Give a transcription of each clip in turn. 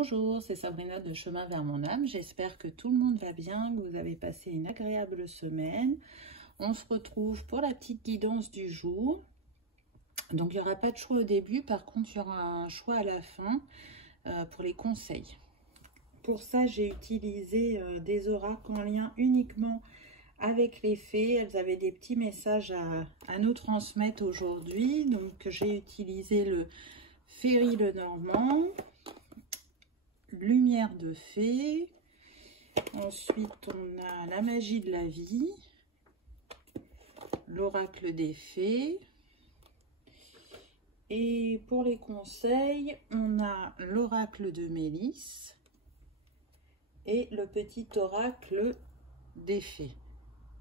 Bonjour, c'est Sabrina de Chemin vers mon âme. J'espère que tout le monde va bien, que vous avez passé une agréable semaine. On se retrouve pour la petite guidance du jour. Donc, il n'y aura pas de choix au début, par contre, il y aura un choix à la fin pour les conseils. Pour ça, j'ai utilisé des oracles en lien uniquement avec les fées. Elles avaient des petits messages à nous transmettre aujourd'hui. Donc, j'ai utilisé le Féerie le Normand, Lumière de fée. Ensuite, on a la magie de la vie, l'oracle des fées. Et pour les conseils, on a l'oracle de Mélisse et le petit oracle des fées.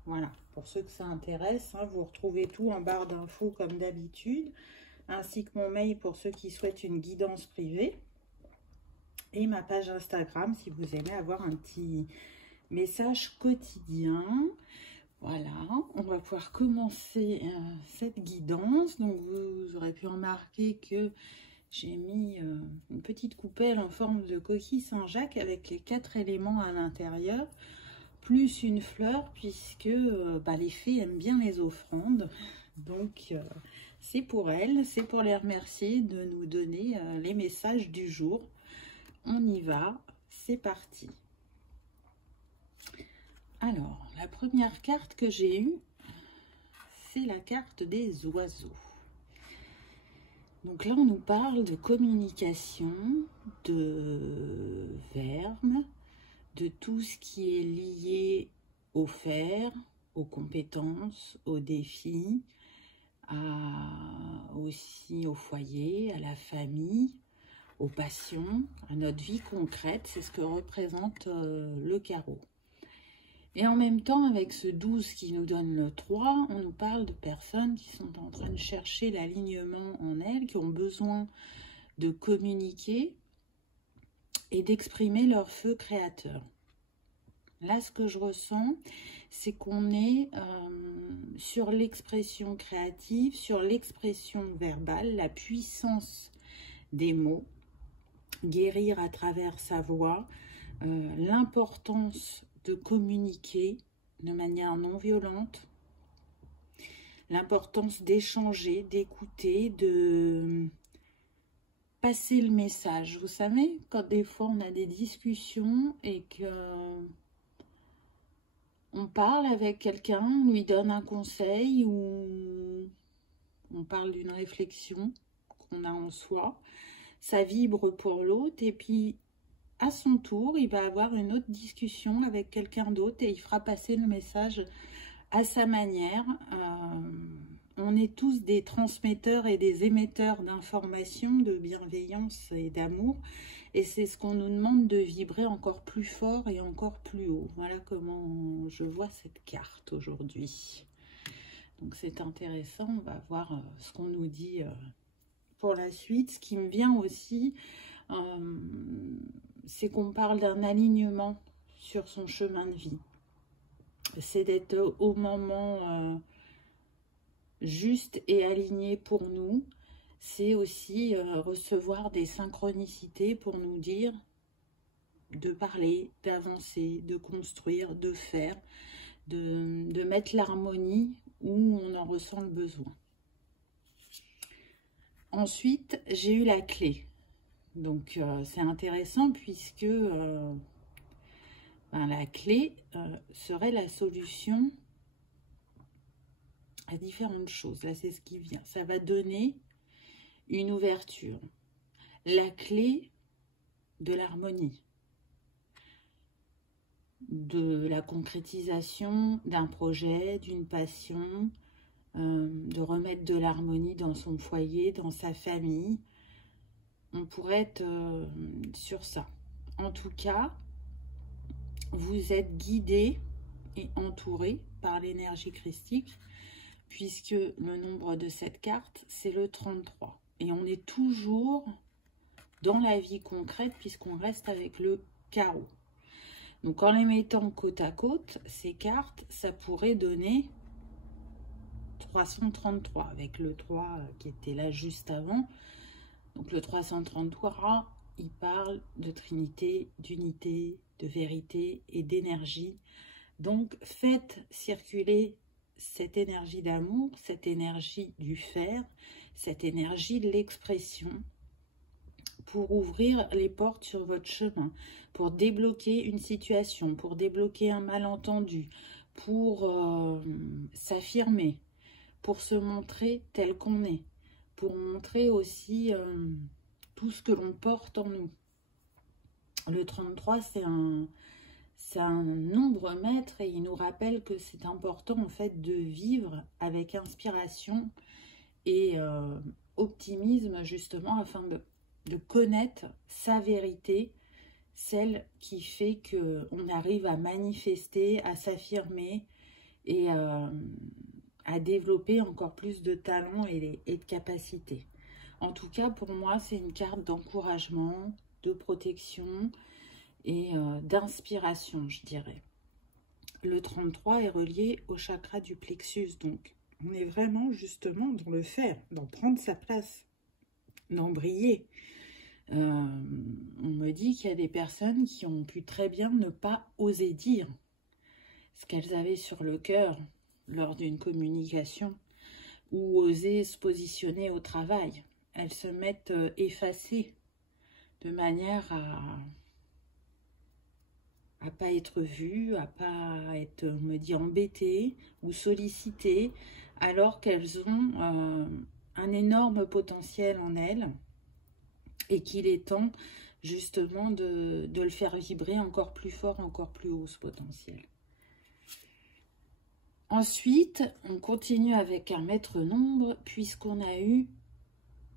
Voilà, pour ceux que ça intéresse, hein, vous retrouvez tout en barre d'infos comme d'habitude, ainsi que mon mail pour ceux qui souhaitent une guidance privée. Et ma page Instagram si vous aimez avoir un petit message quotidien. Voilà, on va pouvoir commencer cette guidance. Donc vous aurez pu remarquer que j'ai mis une petite coupelle en forme de coquille Saint-Jacques avec les 4 éléments à l'intérieur, plus une fleur, puisque les fées aiment bien les offrandes. Donc c'est pour elles, c'est pour les remercier de nous donner les messages du jour. On y va, c'est parti. Alors, la première carte que j'ai eue, c'est la carte des oiseaux. Donc là, on nous parle de communication, de verbe, de tout ce qui est lié au faire, aux compétences, aux défis, aussi au foyer, à la famille, aux passions, à notre vie concrète. C'est ce que représente le carreau. Et en même temps, avec ce 12 qui nous donne le 3, on nous parle de personnes qui sont en train de chercher l'alignement en elles, qui ont besoin de communiquer et d'exprimer leur feu créateur. Là, ce que je ressens, c'est qu'on est sur l'expression créative, sur l'expression verbale, la puissance des mots, guérir à travers sa voix, l'importance de communiquer de manière non violente, l'importance d'échanger, d'écouter, de passer le message. Vous savez, quand des fois on a des discussions et que on parle avec quelqu'un, on lui donne un conseil ou on parle d'une réflexion qu'on a en soi, ça vibre pour l'autre et puis à son tour, il va avoir une autre discussion avec quelqu'un d'autre et il fera passer le message à sa manière. On est tous des transmetteurs et des émetteurs d'informations, de bienveillance et d'amour. Et c'est ce qu'on nous demande de vibrer encore plus fort et encore plus haut. Voilà comment je vois cette carte aujourd'hui. Donc c'est intéressant, on va voir ce qu'on nous dit pour la suite. Ce qui me vient aussi, c'est qu'on parle d'un alignement sur son chemin de vie. C'est d'être au moment juste et aligné pour nous. C'est aussi recevoir des synchronicités pour nous dire de parler, d'avancer, de construire, de faire, de mettre l'harmonie où on en ressent le besoin. Ensuite, j'ai eu la clé. Donc, c'est intéressant puisque la clé serait la solution à différentes choses. Là, c'est ce qui vient. Ça va donner une ouverture. La clé de l'harmonie, de la concrétisation d'un projet, d'une passion, de remettre de l'harmonie dans son foyer, dans sa famille. On pourrait être sur ça. En tout cas, vous êtes guidé et entouré par l'énergie christique, puisque le nombre de cette carte, c'est le 33. Et on est toujours dans la vie concrète, puisqu'on reste avec le carreau. Donc, en les mettant côte à côte, ces cartes, ça pourrait donner 333, avec le 3 qui était là juste avant. Donc, le 333 il parle de trinité, d'unité, de vérité et d'énergie. Donc, faites circuler cette énergie d'amour, cette énergie du faire, cette énergie de l'expression pour ouvrir les portes sur votre chemin, pour débloquer une situation, pour débloquer un malentendu, pour s'affirmer, pour se montrer tel qu'on est, pour montrer aussi tout ce que l'on porte en nous. Le 33, c'est un nombre maître et il nous rappelle que c'est important en fait de vivre avec inspiration et optimisme justement afin de connaître sa vérité, celle qui fait qu'on arrive à manifester, à s'affirmer et à développer encore plus de talents et de capacités. En tout cas, pour moi, c'est une carte d'encouragement, de protection et d'inspiration, je dirais. Le 33 est relié au chakra du plexus, donc on est vraiment justement dans le faire, dans prendre sa place, dans briller. On me dit qu'il y a des personnes qui ont pu très bien ne pas oser dire ce qu'elles avaient sur le cœur lors d'une communication ou oser se positionner au travail. Elles se mettent effacées de manière à pas être vues, à pas être, on me dit, embêtées ou sollicitées, alors qu'elles ont un énorme potentiel en elles et qu'il est temps justement de le faire vibrer encore plus fort, encore plus haut ce potentiel. Ensuite, on continue avec un maître nombre puisqu'on a eu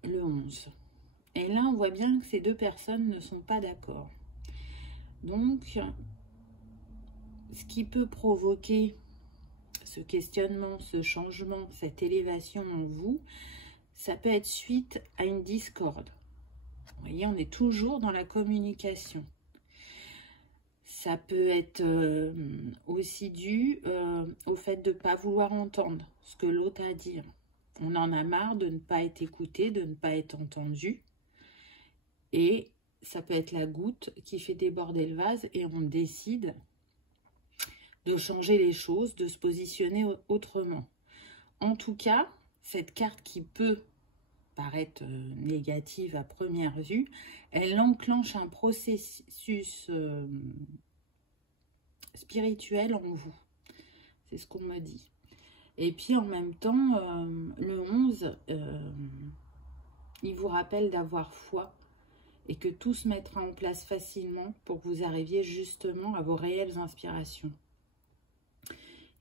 le 11. Et là, on voit bien que ces deux personnes ne sont pas d'accord. Donc, ce qui peut provoquer ce questionnement, ce changement, cette élévation en vous, ça peut être suite à une discorde. Vous voyez, on est toujours dans la communication. Ça peut être aussi dû au fait de ne pas vouloir entendre ce que l'autre a à dire. On en a marre de ne pas être écouté, de ne pas être entendu. Et ça peut être la goutte qui fait déborder le vase et on décide de changer les choses, de se positionner autrement. En tout cas, cette carte qui peut paraître négative à première vue, elle enclenche un processus spirituel en vous. C'est ce qu'on me dit. Et puis en même temps, le 11, il vous rappelle d'avoir foi et que tout se mettra en place facilement pour que vous arriviez justement à vos réelles inspirations.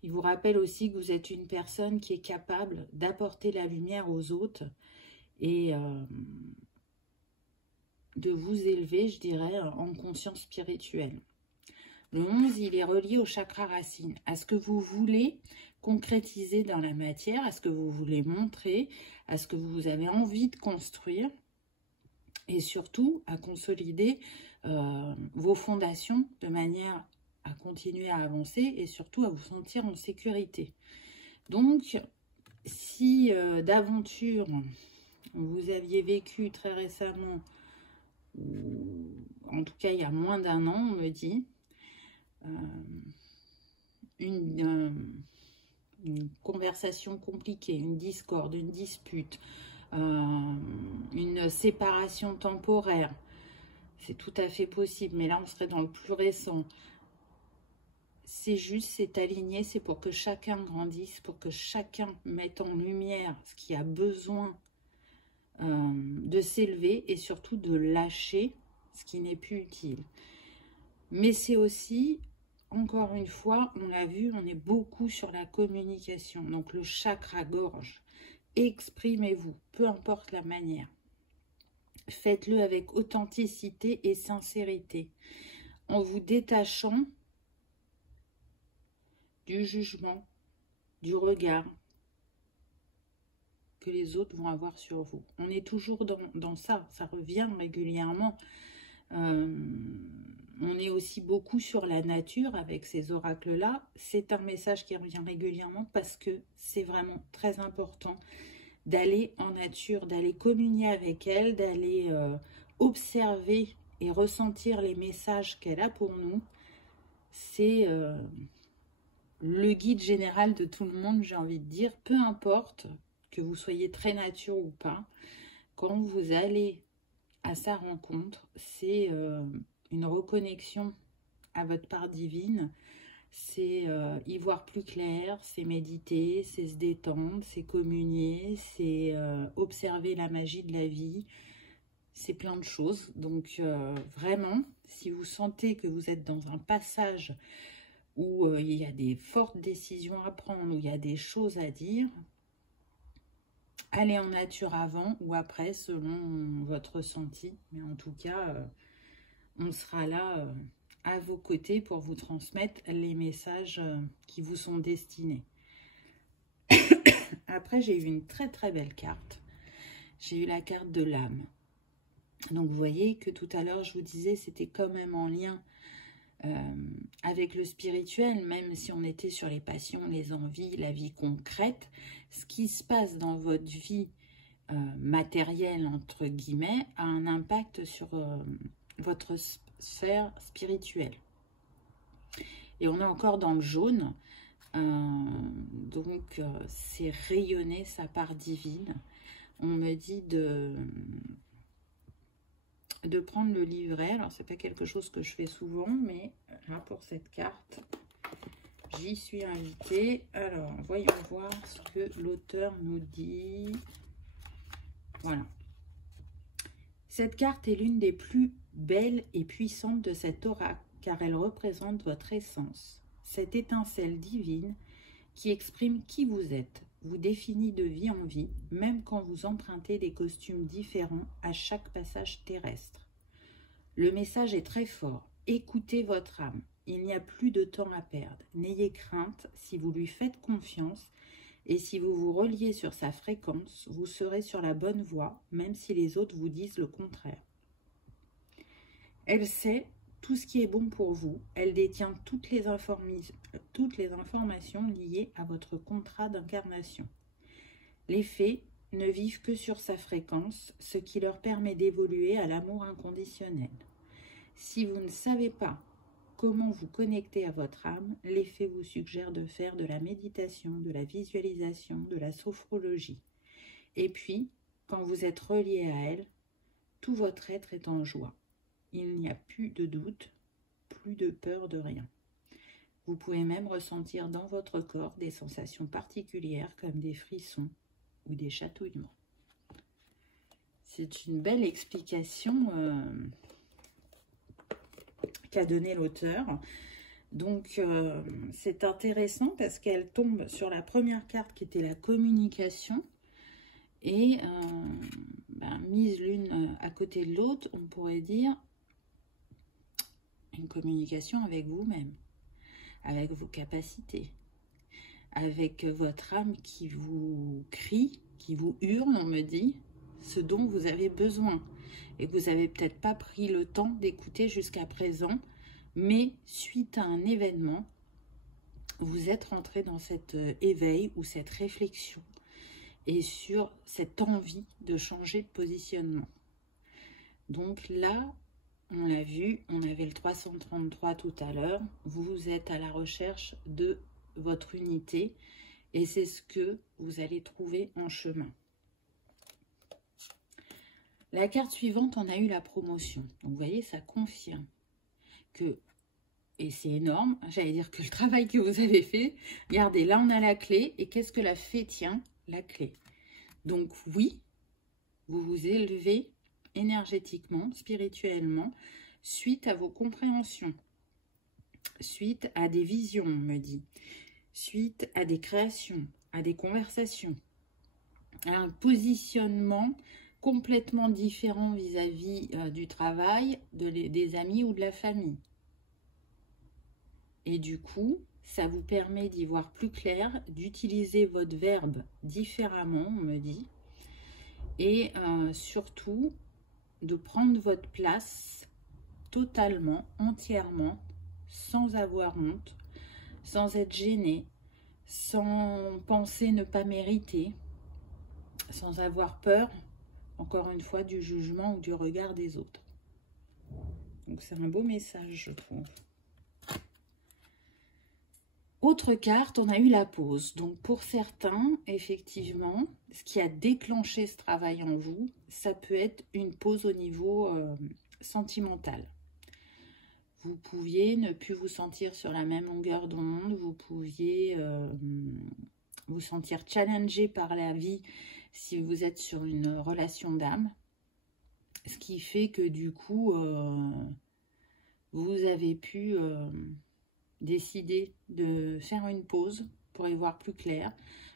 Il vous rappelle aussi que vous êtes une personne qui est capable d'apporter la lumière aux autres et de vous élever, je dirais, en conscience spirituelle. Le 11, il est relié au chakra racine, à ce que vous voulez concrétiser dans la matière, à ce que vous voulez montrer, à ce que vous avez envie de construire et surtout à consolider vos fondations de manière à continuer à avancer et surtout à vous sentir en sécurité. Donc, si d'aventure vous aviez vécu très récemment, ou en tout cas il y a moins d'1 an, on me dit, une conversation compliquée, une discorde, une dispute, une séparation temporaire, c'est tout à fait possible, mais là on serait dans le plus récent. C'est juste, c'est aligné, c'est pour que chacun grandisse, pour que chacun mette en lumière ce qui a besoin de s'élever et surtout de lâcher ce qui n'est plus utile. Mais c'est aussi, encore une fois, on l'a vu, on est beaucoup sur la communication. Donc le chakra gorge, exprimez-vous, peu importe la manière. Faites-le avec authenticité et sincérité, en vous détachant du jugement, du regard que les autres vont avoir sur vous. On est toujours dans ça, ça revient régulièrement. On est aussi beaucoup sur la nature avec ces oracles-là. C'est un message qui revient régulièrement parce que c'est vraiment très important d'aller en nature, d'aller communier avec elle, d'aller observer et ressentir les messages qu'elle a pour nous. C'est le guide général de tout le monde, j'ai envie de dire. Peu importe que vous soyez très nature ou pas, quand vous allez à sa rencontre, c'est une reconnexion à votre part divine. C'est y voir plus clair, c'est méditer, c'est se détendre, c'est communier, c'est observer la magie de la vie. C'est plein de choses. Donc vraiment, si vous sentez que vous êtes dans un passage où il y a des fortes décisions à prendre, où il y a des choses à dire, allez en nature avant ou après selon votre ressenti. Mais en tout cas, on sera là à vos côtés pour vous transmettre les messages qui vous sont destinés. Après, j'ai eu une très très belle carte. J'ai eu la carte de l'âme. Donc vous voyez que tout à l'heure je vous disais c'était quand même en lien avec le spirituel, même si on était sur les passions, les envies, la vie concrète. Ce qui se passe dans votre vie matérielle entre guillemets a un impact sur votre sphère spirituelle. Et on est encore dans le jaune, donc c'est rayonner sa part divine. On me dit de prendre le livret. Alors, c'est pas quelque chose que je fais souvent, mais là, pour cette carte, j'y suis invitée. Alors, voyons voir ce que l'auteur nous dit. Voilà. Cette carte est l'une des plus belles et puissantes de cet oracle, car elle représente votre essence, cette étincelle divine qui exprime qui vous êtes, vous définit de vie en vie, même quand vous empruntez des costumes différents à chaque passage terrestre. Le message est très fort. Écoutez votre âme. Il n'y a plus de temps à perdre. N'ayez crainte, si vous lui faites confiance et si vous vous reliez sur sa fréquence, vous serez sur la bonne voie, même si les autres vous disent le contraire. Elle sait tout ce qui est bon pour vous. Elle détient toutes les informations liées à votre contrat d'incarnation. Les fées ne vivent que sur sa fréquence, ce qui leur permet d'évoluer à l'amour inconditionnel. Si vous ne savez pas comment vous connecter à votre âme, les fées vous suggèrent de faire de la méditation, de la visualisation, de la sophrologie. Et puis, quand vous êtes relié à elle, tout votre être est en joie. Il n'y a plus de doute, plus de peur de rien. Vous pouvez même ressentir dans votre corps des sensations particulières comme des frissons ou des chatouillements. C'est une belle explication qu'a donné l'auteur. Donc, c'est intéressant parce qu'elle tombe sur la première carte qui était la communication. Et mise l'une à côté de l'autre, on pourrait dire une communication avec vous-même, avec vos capacités, avec votre âme qui vous crie, qui vous hurle, on me dit, ce dont vous avez besoin. Et que vous n'avez peut-être pas pris le temps d'écouter jusqu'à présent, mais suite à un événement, vous êtes rentré dans cet éveil ou cette réflexion et sur cette envie de changer de positionnement. Donc là, on l'a vu, on avait le 333 tout à l'heure, vous êtes à la recherche de votre unité et c'est ce que vous allez trouver en chemin. La carte suivante, on a eu la promotion. Donc vous voyez, ça confirme que, et c'est énorme, j'allais dire que le travail que vous avez fait, regardez, là on a la clé, et qu'est-ce que la fée tient? La clé. Donc oui, vous vous élevez énergétiquement, spirituellement, suite à vos compréhensions, suite à des visions, on me dit, suite à des créations, à des conversations, à un positionnement complètement différent vis-à-vis du travail, des amis ou de la famille. Et du coup, ça vous permet d'y voir plus clair, d'utiliser votre verbe différemment, on me dit, et surtout de prendre votre place totalement, entièrement, sans avoir honte, sans être gêné, sans penser ne pas mériter, sans avoir peur encore une fois, du jugement ou du regard des autres. Donc c'est un beau message, je trouve. Autre carte, on a eu la pause. Donc pour certains, effectivement, ce qui a déclenché ce travail en vous, ça peut être une pause au niveau sentimental. Vous pouviez ne plus vous sentir sur la même longueur d'onde, vous pouviez vous sentir challengé par la vie si vous êtes sur une relation d'âme. Ce qui fait que du coup, vous avez pu décider de faire une pause pour y voir plus clair,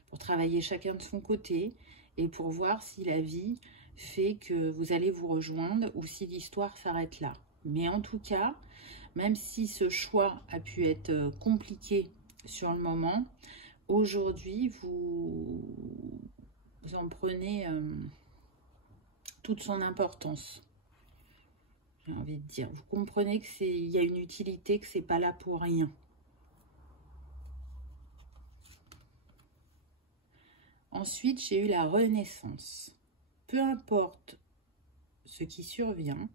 pour travailler chacun de son côté et pour voir si la vie fait que vous allez vous rejoindre ou si l'histoire s'arrête là. Mais en tout cas, même si ce choix a pu être compliqué sur le moment, aujourd'hui, vous en prenez toute son importance. J'ai envie de dire, vous comprenez qu'il y a une utilité, que c'est pas là pour rien. Ensuite, j'ai eu la renaissance. Peu importe ce qui survient,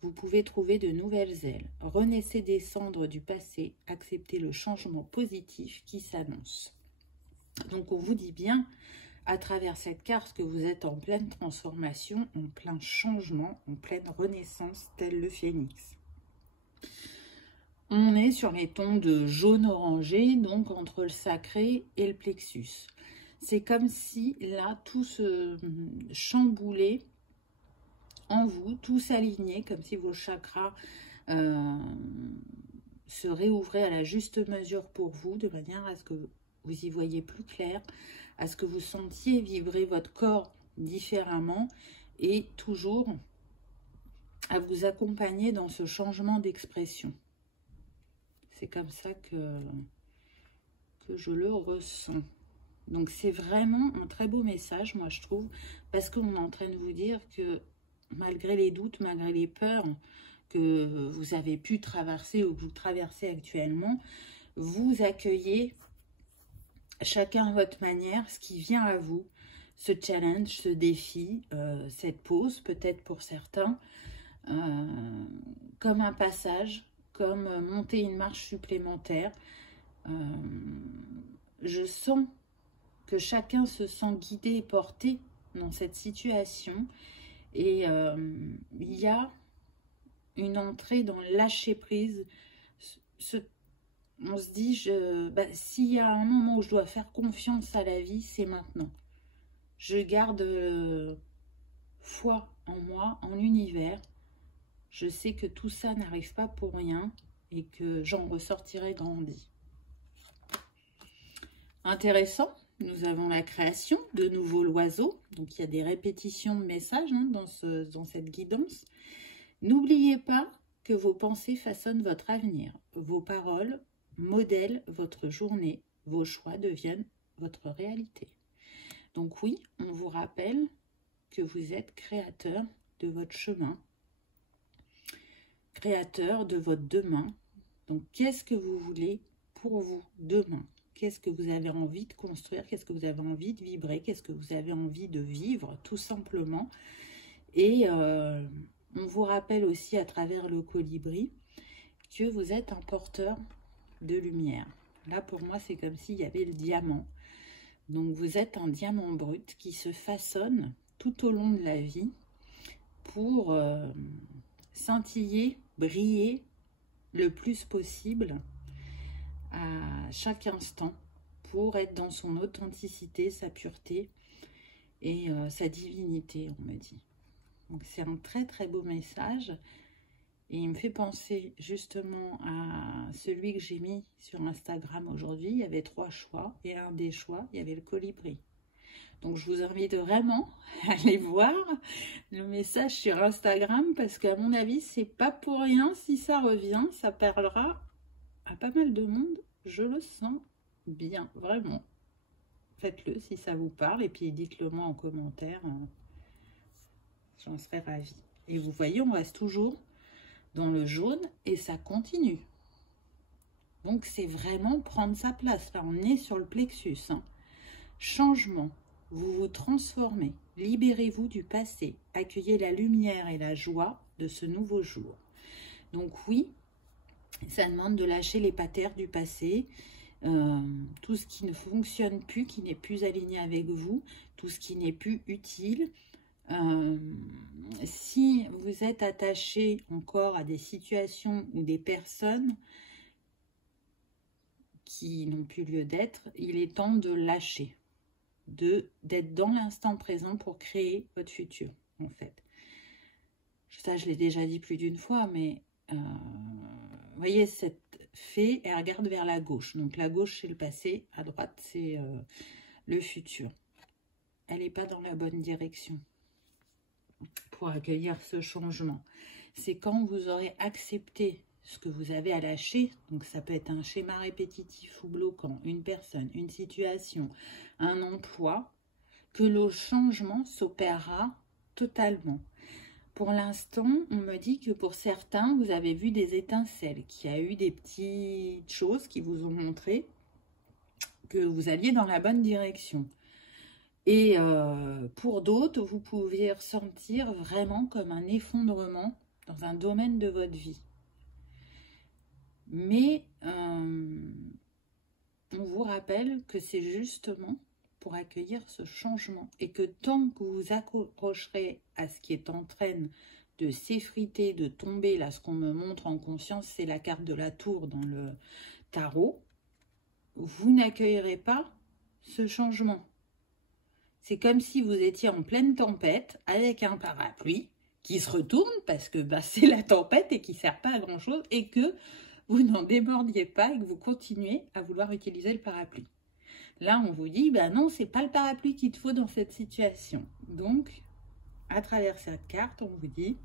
vous pouvez trouver de nouvelles ailes. Renaissez des cendres du passé, acceptez le changement positif qui s'annonce. Donc on vous dit bien, à travers cette carte, que vous êtes en pleine transformation, en plein changement, en pleine renaissance, tel le phénix. On est sur les tons de jaune-orangé, donc entre le sacré et le plexus. C'est comme si là, tout se chamboulait en vous, tout s'alignait, comme si vos chakras se réouvraient à la juste mesure pour vous, de manière à ce que vous y voyez plus clair, à ce que vous sentiez vibrer votre corps différemment et toujours à vous accompagner dans ce changement d'expression. C'est comme ça que je le ressens. Donc c'est vraiment un très beau message, moi je trouve, parce qu'on est en train de vous dire que malgré les doutes, malgré les peurs que vous avez pu traverser ou que vous traversez actuellement, vous accueillez chacun à votre manière ce qui vient à vous, ce challenge, ce défi, cette pause peut-être pour certains, comme un passage, comme monter une marche supplémentaire. Je sens que chacun se sent guidé et porté dans cette situation. Et il y a une entrée dans le lâcher-prise. On se dit, s'il y a un moment où je dois faire confiance à la vie, c'est maintenant. Je garde foi en moi, en l'univers. Je sais que tout ça n'arrive pas pour rien et que j'en ressortirai grandi. Intéressant, nous avons la création de nouveaux loiseaux. Donc il y a des répétitions de messages dans cette guidance. N'oubliez pas que vos pensées façonnent votre avenir. Vos paroles modèlent votre journée. Vos choix deviennent votre réalité. Donc oui, on vous rappelle que vous êtes créateur de votre chemin, créateur de votre demain. Donc qu'est-ce que vous voulez pour vous demain? Qu'est-ce que vous avez envie de construire? Qu'est-ce que vous avez envie de vibrer? Qu'est-ce que vous avez envie de vivre, tout simplement? Et on vous rappelle aussi à travers le colibri que vous êtes un porteur de lumière. Là, pour moi, c'est comme s'il y avait le diamant. Donc, vous êtes un diamant brut qui se façonne tout au long de la vie pour scintiller, briller le plus possible à chaque instant pour être dans son authenticité, sa pureté et sa divinité, on me dit. Donc c'est un très très beau message et il me fait penser justement à celui que j'ai mis sur Instagram aujourd'hui. Il y avait 3 choix et un des choix, il y avait le colibri. Donc je vous invite vraiment à aller voir le message sur Instagram parce qu'à mon avis, c'est pas pour rien si ça revient, ça parlera à pas mal de monde, je le sens bien, vraiment. Faites-le si ça vous parle et puis dites-le moi en commentaire, j'en serais ravie. Et vous voyez, on reste toujours dans le jaune et ça continue. Donc c'est vraiment prendre sa place, là on est sur le plexus. Changement, vous vous transformez. Libérez-vous du passé. Accueillez la lumière et la joie de ce nouveau jour. Donc oui, ça demande de lâcher les patterns du passé, tout ce qui ne fonctionne plus, qui n'est plus aligné avec vous, tout ce qui n'est plus utile. Si vous êtes attaché encore à des situations ou des personnes qui n'ont plus lieu d'être, il est temps de lâcher, d'être dans l'instant présent pour créer votre futur, en fait. Ça, je l'ai déjà dit plus d'une fois, mais vous voyez, cette fée, elle regarde vers la gauche. Donc la gauche, c'est le passé, à droite, c'est le futur. Elle n'est pas dans la bonne direction pour accueillir ce changement. C'est quand vous aurez accepté ce que vous avez à lâcher, donc ça peut être un schéma répétitif ou bloquant, une personne, une situation, un emploi, que le changement s'opérera totalement. Pour l'instant, on me dit que pour certains, vous avez vu des étincelles, qu'il y a eu des petites choses qui vous ont montré que vous alliez dans la bonne direction. Et pour d'autres, vous pouviez ressentir vraiment comme un effondrement dans un domaine de votre vie. Mais on vous rappelle que c'est justement pour accueillir ce changement et que tant que vous accrocherez à ce qui est en train de s'effriter, de tomber, là ce qu'on me montre en conscience, c'est la carte de la tour dans le tarot, vous n'accueillerez pas ce changement. C'est comme si vous étiez en pleine tempête avec un parapluie qui se retourne parce que c'est la tempête et qui ne sert pas à grand chose et que vous n'en débordiez pas et que vous continuez à vouloir utiliser le parapluie. Là, on vous dit, non, c'est pas le parapluie qu'il te faut dans cette situation. Donc, à travers cette carte, on vous dit,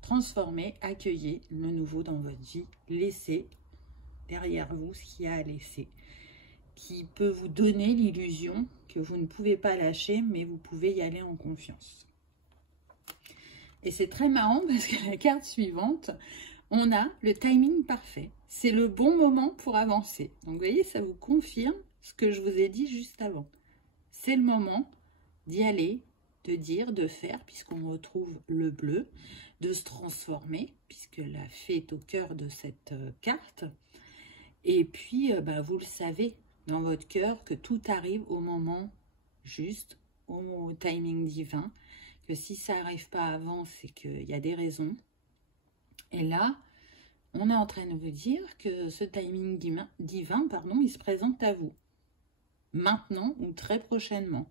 transformez, accueillez le nouveau dans votre vie, laissez derrière vous ce qu'il y a à laisser, qui peut vous donner l'illusion que vous ne pouvez pas lâcher, mais vous pouvez y aller en confiance. Et c'est très marrant parce que la carte suivante, on a le timing parfait. C'est le bon moment pour avancer. Donc, vous voyez, ça vous confirme ce que je vous ai dit juste avant. C'est le moment d'y aller, de dire, de faire, puisqu'on retrouve le bleu, de se transformer, puisque la fée est au cœur de cette carte. Et puis, vous le savez dans votre cœur que tout arrive au moment juste, au timing divin, que si ça n'arrive pas avant, c'est qu'il y a des raisons. Et là, on est en train de vous dire que ce timing divin, il se présente à vous, maintenant ou très prochainement.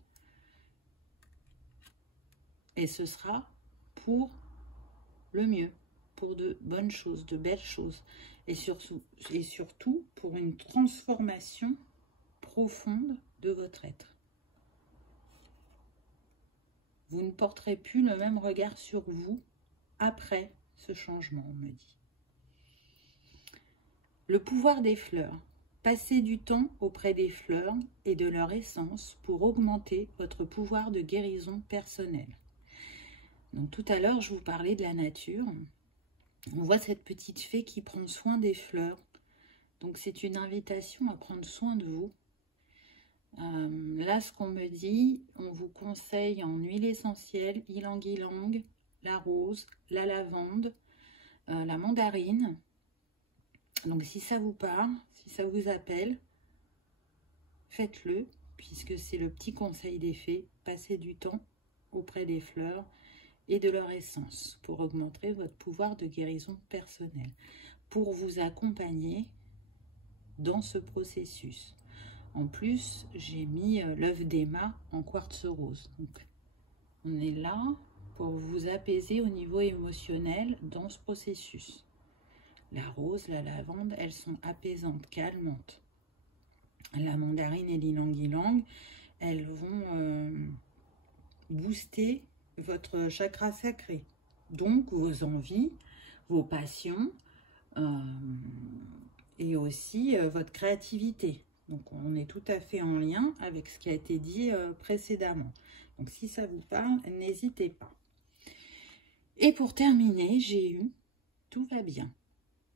Et ce sera pour le mieux, pour de bonnes choses, de belles choses. Et surtout pour une transformation profonde de votre être. Vous ne porterez plus le même regard sur vous après ce changement, on me dit. Le pouvoir des fleurs. Passez du temps auprès des fleurs et de leur essence pour augmenter votre pouvoir de guérison personnelle. Donc tout à l'heure, je vous parlais de la nature. On voit cette petite fée qui prend soin des fleurs. Donc c'est une invitation à prendre soin de vous. Là, ce qu'on me dit, on vous conseille en huile essentielle, ylang-ylang, la rose, la lavande, la mandarine. Donc si ça vous parle, si ça vous appelle, faites-le, puisque c'est le petit conseil des fées. Passez du temps auprès des fleurs et de leur essence pour augmenter votre pouvoir de guérison personnelle, pour vous accompagner dans ce processus. En plus, j'ai mis l'œuf d'Emma en quartz rose. Donc, on est là pour vous apaiser au niveau émotionnel dans ce processus. La rose, la lavande, elles sont apaisantes, calmantes. La mandarine et l'ylang-ylang, elles vont booster votre chakra sacré. Donc, vos envies, vos passions et aussi votre créativité. Donc, on est tout à fait en lien avec ce qui a été dit précédemment. Donc, si ça vous parle, n'hésitez pas. Et pour terminer, j'ai eu « Tout va bien ».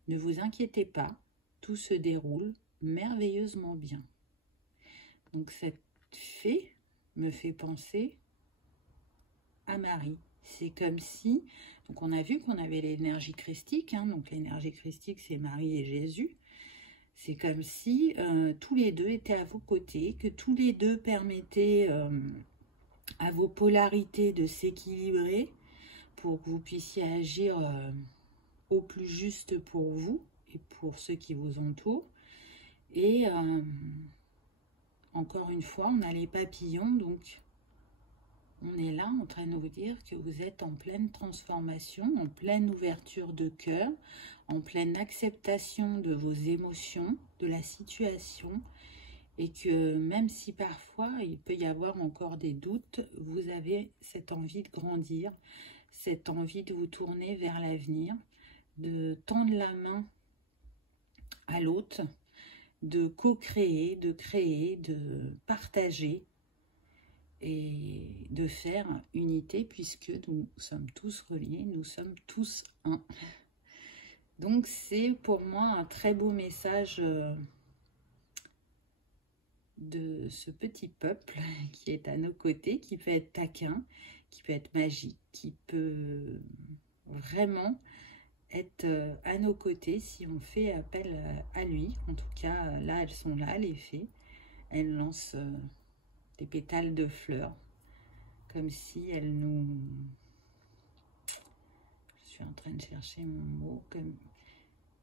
Ne vous inquiétez pas, tout se déroule merveilleusement bien. Donc, cette fée me fait penser à Marie. C'est comme si, donc on a vu qu'on avait l'énergie christique, hein, donc l'énergie christique c'est Marie et Jésus. C'est comme si tous les deux étaient à vos côtés, que tous les deux permettaient à vos polarités de s'équilibrer pour que vous puissiez agir au plus juste pour vous et pour ceux qui vous entourent. Et encore une fois, on a les papillons, donc on est là en train de vous dire que vous êtes en pleine transformation, en pleine ouverture de cœur, en pleine acceptation de vos émotions, de la situation, et que même si parfois il peut y avoir encore des doutes, vous avez cette envie de grandir, cette envie de vous tourner vers l'avenir, de tendre la main à l'autre, de co-créer, de créer, de partager et de faire unité puisque nous sommes tous reliés, nous sommes tous un. Donc c'est pour moi un très beau message de ce petit peuple qui est à nos côtés, qui peut être taquin, qui peut être magique, qui peut vraiment être à nos côtés si on fait appel à lui. En tout cas, là, elles sont là, les fées. Elles lancent des pétales de fleurs, comme si elles nous... Je suis en train de chercher mon mot,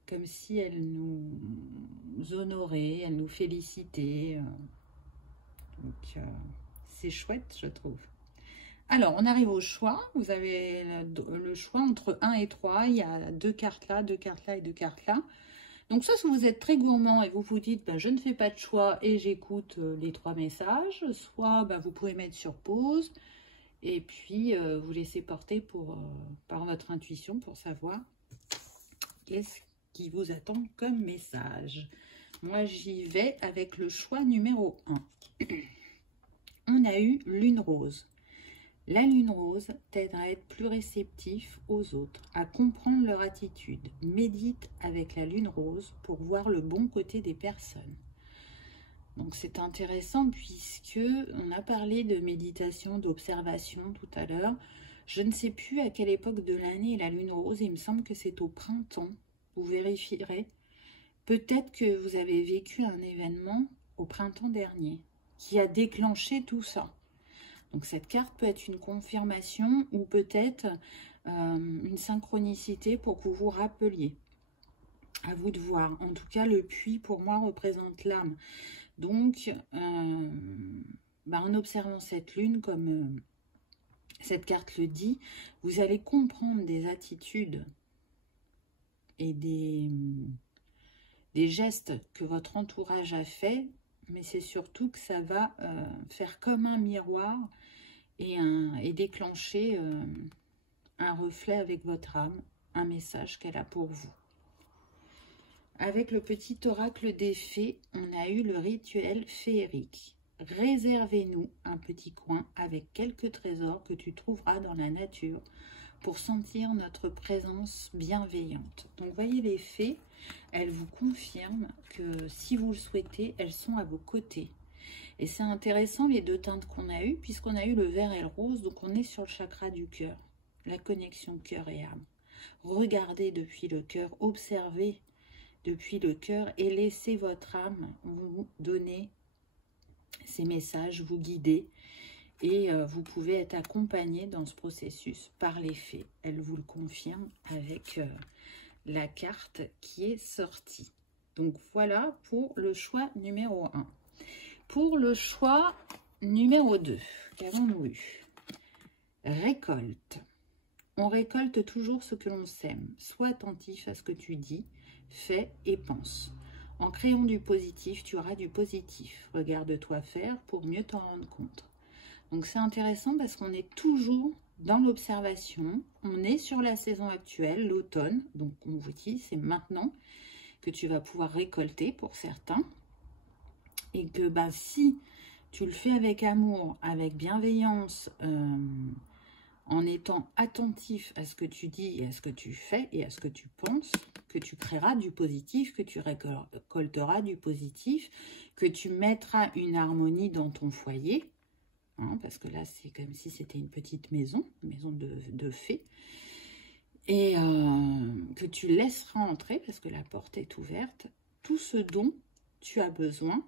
comme si elles nous honoraient, elles nous félicitaient. Donc, c'est chouette, je trouve. Alors, on arrive au choix. Vous avez le choix entre 1 et 3. Il y a 2 cartes là, 2 cartes là et 2 cartes là. Donc, soit si vous êtes très gourmand et vous vous dites, ben, je ne fais pas de choix et j'écoute les 3 messages. Soit ben, vous pouvez mettre sur pause et puis vous laisser porter par votre intuition pour savoir qu'est-ce qui vous attend comme message. Moi, j'y vais avec le choix numéro 1. On a eu lune rose. La lune rose t'aide à être plus réceptif aux autres, à comprendre leur attitude. Médite avec la lune rose pour voir le bon côté des personnes. Donc c'est intéressant puisque on a parlé de méditation, d'observation tout à l'heure. Je ne sais plus à quelle époque de l'année est la lune rose. Il me semble que c'est au printemps. Vous vérifierez. Peut-être que vous avez vécu un événement au printemps dernier qui a déclenché tout ça. Donc cette carte peut être une confirmation ou peut-être une synchronicité pour que vous vous rappeliez. À vous de voir. En tout cas, le puits pour moi représente l'âme. Donc, en observant cette lune, comme cette carte le dit, vous allez comprendre des attitudes et des gestes que votre entourage a fait, mais c'est surtout que ça va faire comme un miroir et déclencher un reflet avec votre âme, un message qu'elle a pour vous. Avec le petit oracle des fées, on a eu le rituel féerique. Réservez-nous un petit coin avec quelques trésors que tu trouveras dans la nature pour sentir notre présence bienveillante. Donc, voyez les fées, elles vous confirment que si vous le souhaitez, elles sont à vos côtés. Et c'est intéressant les 2 teintes qu'on a eues, puisqu'on a eu le vert et le rose, donc on est sur le chakra du cœur, la connexion cœur et âme. Regardez depuis le cœur, observez depuis le cœur et laissez votre âme vous donner ces messages, vous guider. Et vous pouvez être accompagné dans ce processus par les fées. Elles vous le confirment avec la carte qui est sortie. Donc voilà pour le choix numéro 1. Pour le choix numéro 2, qu'avons-nous eu? Récolte. On récolte toujours ce que l'on sème. Sois attentif à ce que tu dis, fais et pense. En créant du positif, tu auras du positif. Regarde-toi faire pour mieux t'en rendre compte. Donc c'est intéressant parce qu'on est toujours dans l'observation. On est sur la saison actuelle, l'automne. Donc on vous dit, c'est maintenant que tu vas pouvoir récolter pour certains. Et que si tu le fais avec amour, avec bienveillance, en étant attentif à ce que tu dis et à ce que tu fais et à ce que tu penses, que tu créeras du positif, que tu récolteras du positif, que tu mettras une harmonie dans ton foyer, hein, parce que là, c'est comme si c'était une petite maison, une maison de fées, et que tu laisseras entrer, parce que la porte est ouverte, tout ce dont tu as besoin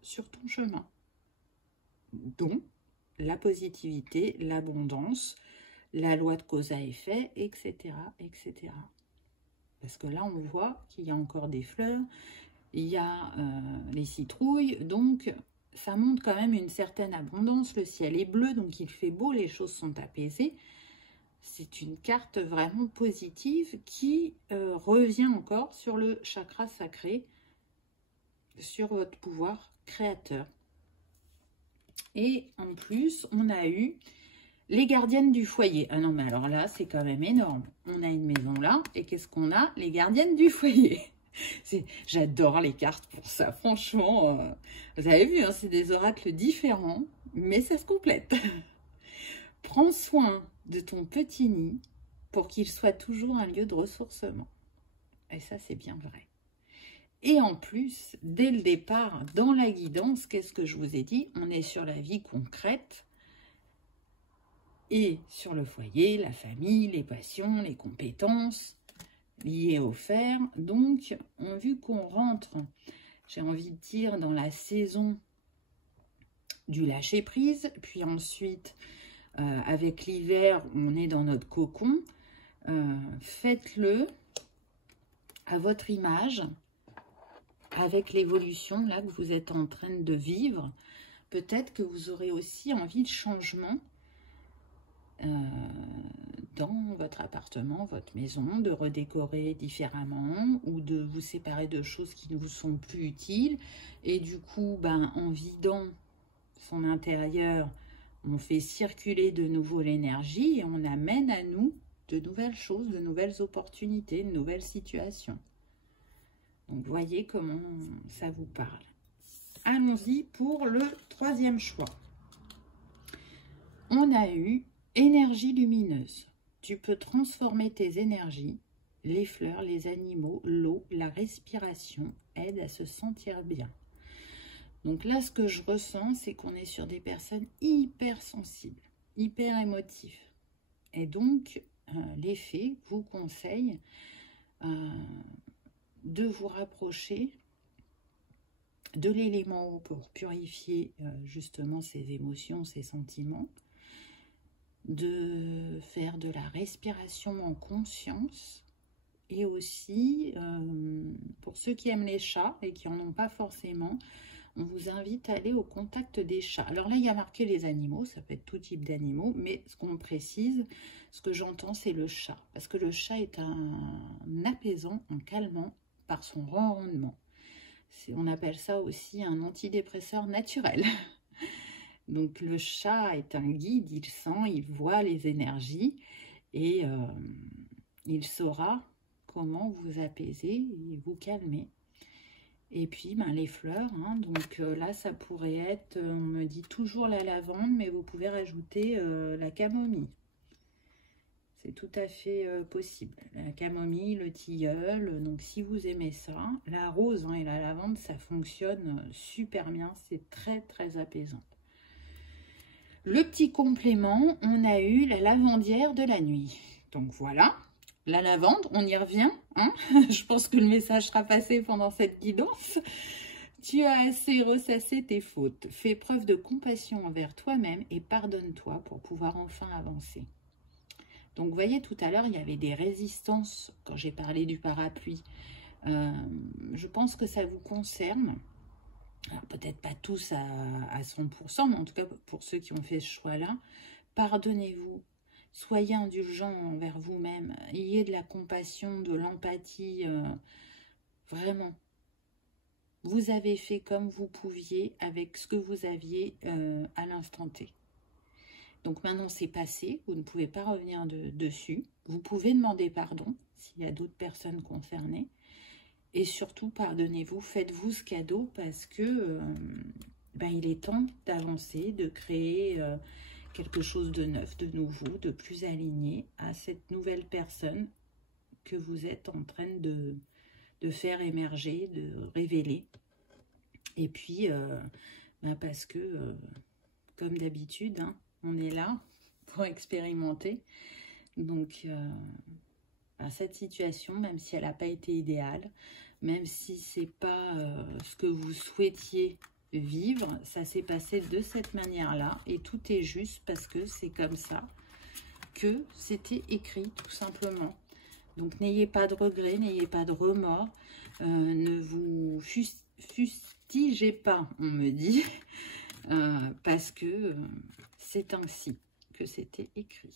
sur ton chemin, dont la positivité, l'abondance, la loi de cause à effet, etc., etc. Parce que là, on voit qu'il y a encore des fleurs, il y a les citrouilles, donc ça montre quand même une certaine abondance. Le ciel est bleu, donc il fait beau, les choses sont apaisées. C'est une carte vraiment positive qui revient encore sur le chakra sacré, sur votre pouvoir créateur. Et en plus, on a eu les gardiennes du foyer. Ah non, mais alors là, c'est quand même énorme. On a une maison là, et qu'est-ce qu'on a? Les gardiennes du foyer. J'adore les cartes pour ça, franchement. Vous avez vu, hein, c'est des oracles différents, mais ça se complète. Prends soin de ton petit nid pour qu'il soit toujours un lieu de ressourcement. Et ça, c'est bien vrai. Et en plus, dès le départ, dans la guidance, qu'est-ce que je vous ai dit? On est sur la vie concrète et sur le foyer, la famille, les passions, les compétences liées au fer. Donc, vu qu'on rentre, j'ai envie de dire, dans la saison du lâcher-prise, puis ensuite, avec l'hiver, on est dans notre cocon, faites-le à votre image, avec l'évolution là que vous êtes en train de vivre. Peut-être que vous aurez aussi envie de changement dans votre appartement, votre maison, de redécorer différemment ou de vous séparer de choses qui ne vous sont plus utiles. Et du coup, en vidant son intérieur, on fait circuler de nouveau l'énergie et on amène à nous de nouvelles choses, de nouvelles opportunités, de nouvelles situations. Donc, voyez comment ça vous parle. Allons-y pour le troisième choix. On a eu énergie lumineuse. Tu peux transformer tes énergies, les fleurs, les animaux, l'eau, la respiration aident à se sentir bien. Donc là, ce que je ressens, c'est qu'on est sur des personnes hyper sensibles, hyper émotives. Et donc, les fées vous conseillent de vous rapprocher de l'élément eau pour purifier justement ces émotions, ces sentiments, de faire de la respiration en conscience et aussi, pour ceux qui aiment les chats et qui n'en ont pas forcément, on vous invite à aller au contact des chats. Alors là, il y a marqué les animaux, ça peut être tout type d'animaux, mais ce qu'on précise, ce que j'entends, c'est le chat. Parce que le chat est un apaisant, un calmant par son ronronnement. On appelle ça aussi un antidépresseur naturel. Donc le chat est un guide, il sent, il voit les énergies et il saura comment vous apaiser et vous calmer. Et puis les fleurs, hein, donc là ça pourrait être, on me dit toujours la lavande, mais vous pouvez rajouter la camomille. C'est tout à fait possible. La camomille, le tilleul, donc si vous aimez ça, la rose et la lavande, ça fonctionne super bien, c'est très très apaisant. Le petit complément, on a eu la lavandière de la nuit. Donc voilà, la lavande, on y revient. Hein. Je pense que le message sera passé pendant cette guidance. Tu as assez ressassé tes fautes. Fais preuve de compassion envers toi-même et pardonne-toi pour pouvoir enfin avancer. Donc, vous voyez, tout à l'heure, il y avait des résistances quand j'ai parlé du parapluie. Je pense que ça vous concerne. Peut-être pas tous à 100%, mais en tout cas, pour ceux qui ont fait ce choix-là, pardonnez-vous. Soyez indulgents envers vous-même. Ayez de la compassion, de l'empathie. Vraiment. Vous avez fait comme vous pouviez avec ce que vous aviez à l'instant T. Donc maintenant c'est passé, vous ne pouvez pas revenir dessus. Vous pouvez demander pardon s'il y a d'autres personnes concernées. Et surtout, pardonnez-vous, faites-vous ce cadeau parce que il est temps d'avancer, de créer quelque chose de neuf, de nouveau, de plus aligné à cette nouvelle personne que vous êtes en train de faire émerger, de révéler. Et puis, parce que, comme d'habitude, hein, on est là pour expérimenter. Donc, cette situation, même si elle n'a pas été idéale, même si c'est pas ce que vous souhaitiez vivre, ça s'est passé de cette manière-là et tout est juste parce que c'est comme ça que c'était écrit, tout simplement. Donc n'ayez pas de regrets, n'ayez pas de remords, ne vous fustigez pas, on me dit, parce que c'est ainsi que c'était écrit.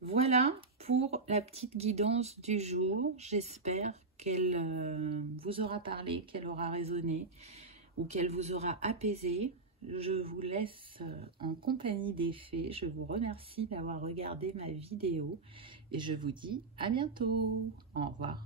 Voilà pour la petite guidance du jour. J'espère qu'elle vous aura parlé, qu'elle aura résonné ou qu'elle vous aura apaisé. Je vous laisse en compagnie des fées. Je vous remercie d'avoir regardé ma vidéo et je vous dis à bientôt. Au revoir.